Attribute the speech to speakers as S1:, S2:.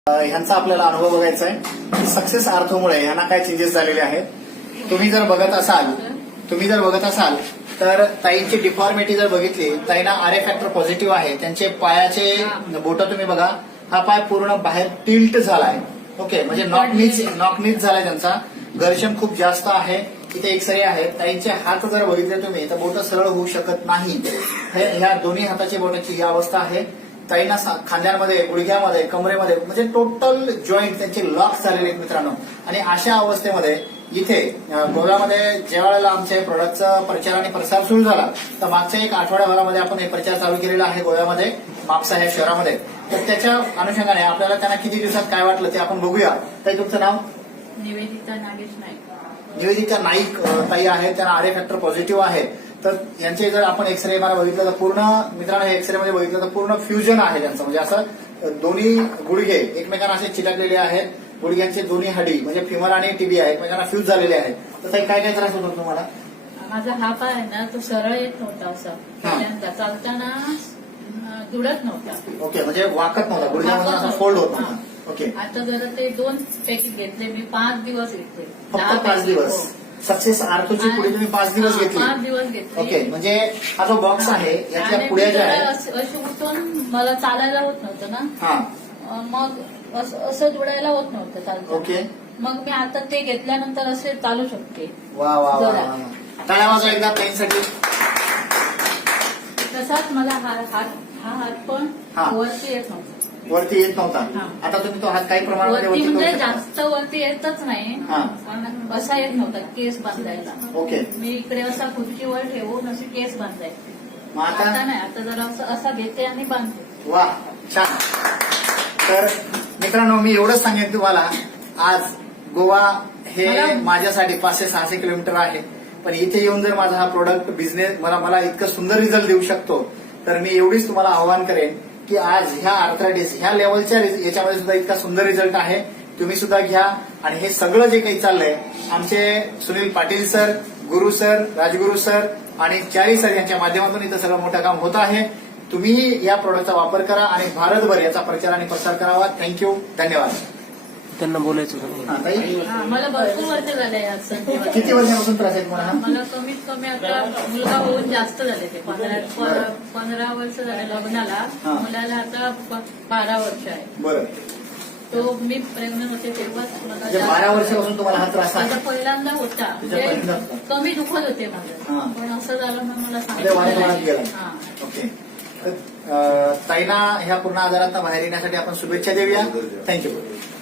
S1: ह्यांचा आपल्याला अनुभव बघायचा आहे. सक्सेस आर्थोमुळे ह्यांना काय चेंजेस झालेले आहेत तुम्ही जर बघत असाल तर ताईंची डिफॉर्मिटी जर बघितली, ताईंना आर ए फॅक्टर पॉझिटिव्ह आहे. त्यांचे पायाचे बोट तुम्ही बघा, हा पाय पूर्ण बाहेर टिल्ट झालाय. ओके, म्हणजे नॉकनीच झालाय त्यांचा. घर्षण खूप जास्त आहे. इथे एक्सरे आहे. ताईंचे हात जर बघितले तुम्ही तर बोट सरळ होऊ शकत नाही. ह्या दोन्ही हाताच्या बोटाची ही अवस्था आहे. ताईंना खांद्यांमध्ये, गुडघ्यामध्ये, कमरेमध्ये म्हणजे टोटल जॉईंट त्यांचे लॉक झालेले आहेत मित्रांनो. आणि अशा अवस्थेमध्ये इथे गोव्यामध्ये ज्या वेळेला आमच्या प्रोडक्टचा प्रचार आणि प्रसार सुरू झाला तर मागच्या एक आठवड्याभरामध्ये आपण हे प्रचार चालू केलेला आहे गोव्यामध्ये, मापसा या शहरामध्ये. तर त्याच्या अनुषंगाने आपल्याला त्यांना किती दिवसात काय वाटलं ते आपण बघूया. ताई तुमचं नाव?
S2: निवेदिता नागेश नाईक.
S1: निवेदिता नाईक ताई आहे, त्यांना आर ए फॅक्टर पॉझिटिव्ह आहे. तर यांचे जर आपण एक्सरे मला बघितलं तर पूर्ण मित्रांनो हे एक्सरे मध्ये बघितलं तर पूर्ण फ्युजन आहे त्यांचं. म्हणजे असं दोन्ही गुडघे एकमेकांना असे चिटकलेले आहेत. गुडघ्यांचे दोन्ही हडी म्हणजे फिमर आणि टीबी आहे एकमेकांना फ्यूज झालेले आहेत. तर ताई काय काय त्रास होतो तुम्हाला?
S2: माझा हा पाय आहे ना तो सरळ येत नव्हता, असं पहिल्यांदा चालताना दुडत नव्हता.
S1: ओके, म्हणजे वाकत नव्हता, गुडघ्यामधून असा फोल्ड होत नव्हता. ओके,
S2: आता जरा ते 2 पॅकेट घेतले मी, 5 दिवस घेतले.
S1: फक्त 5 दिवस. सक्सेस आर्थोची पुढे तुम्ही 5 दिवस घेतली?
S2: 5 दिवस घेतले.
S1: ओके, म्हणजे हा जो बॉक्स आहे यातल्या पुढे ज्या आहे
S2: अशी उठून मला चालायला होत नव्हतं ना, मग असं जोडायला होत नव्हतं चालतं.
S1: ओके,
S2: मग मी आता ते घेतल्यानंतर असे चालू शकते.
S1: वा वा वा, टाळ्या वाजवा एकदा ताईंसाठी.
S2: तसाच मला हा हात पण वरती येत नव्हता.
S1: वरती येत नव्हता. आता तुम्ही तो हात काही प्रमाणामध्ये
S2: वरती
S1: वरती
S2: म्हणजे
S1: करू शकता?
S2: जास्त वरती येतच नाही, कारण असा येत नव्हता केस बांधायला.
S1: ओके,
S2: मी इकडे असा खुर्चीवर ठेवून असे केस बांधायचे.
S1: मग
S2: आता
S1: आता
S2: नाही, आता जरा असा घेते आणि बांधते.
S1: वा, छान. तर मित्रांनो मी एवढंच सांगेन तुम्हाला, आज गोवा हे माझ्यासाठी 500-600 किलोमीटर आहे. पण इथे येऊन जर माझा हा प्रोडक्ट बिझनेस मला इतकं सुंदर रिझल्ट देऊ शकतो तर मी एवढीच तुम्हाला आव्हान करेन की आज ह्या आर्थरायटिस ह्या लेवलच्या याच्यामध्ये सुद्धा इतका सुंदर रिझल्ट आहे. तुम्ही सुद्धा घ्या. आणि हे सगळं जे काही चाललंय आमचे Sunil Patil sir, Guru sir, Rajguru sir आणि चारी सर यांच्या माध्यमातून इथं सगळं मोठं काम होत आहे. तुम्ही या प्रोडक्टचा वापर करा आणि भारतभर याचा प्रचार आणि प्रसार करावा. थँक्यू, धन्यवाद.
S3: त्यांना बोलायचं होतं.
S1: ताई,
S2: मला भरपूर वर्ष झाले यात.
S1: किती वर्षापासून त्रास आहे तुम्हाला?
S2: मला कमीत कमी आता मुलगा होऊन जास्त झाले, ते 15 वर्ष झाले लग्नाला. मुलाला आता 12 वर्ष आहे.
S1: बरं,
S2: तो मी प्रेग्नंट होते तेव्हाच
S1: म्हणजे 12 वर्षापासून तुम्हाला हा त्रास आहे?
S2: पहिल्यांदा होता, म्हणजे कमी दुखत होते माझं, पण असं झालं मग मला सांगितलं.
S1: ओके, ताईंना ह्या पूर्ण आजारात बाहेर येण्यासाठी आपण शुभेच्छा देऊया. थँक्यू.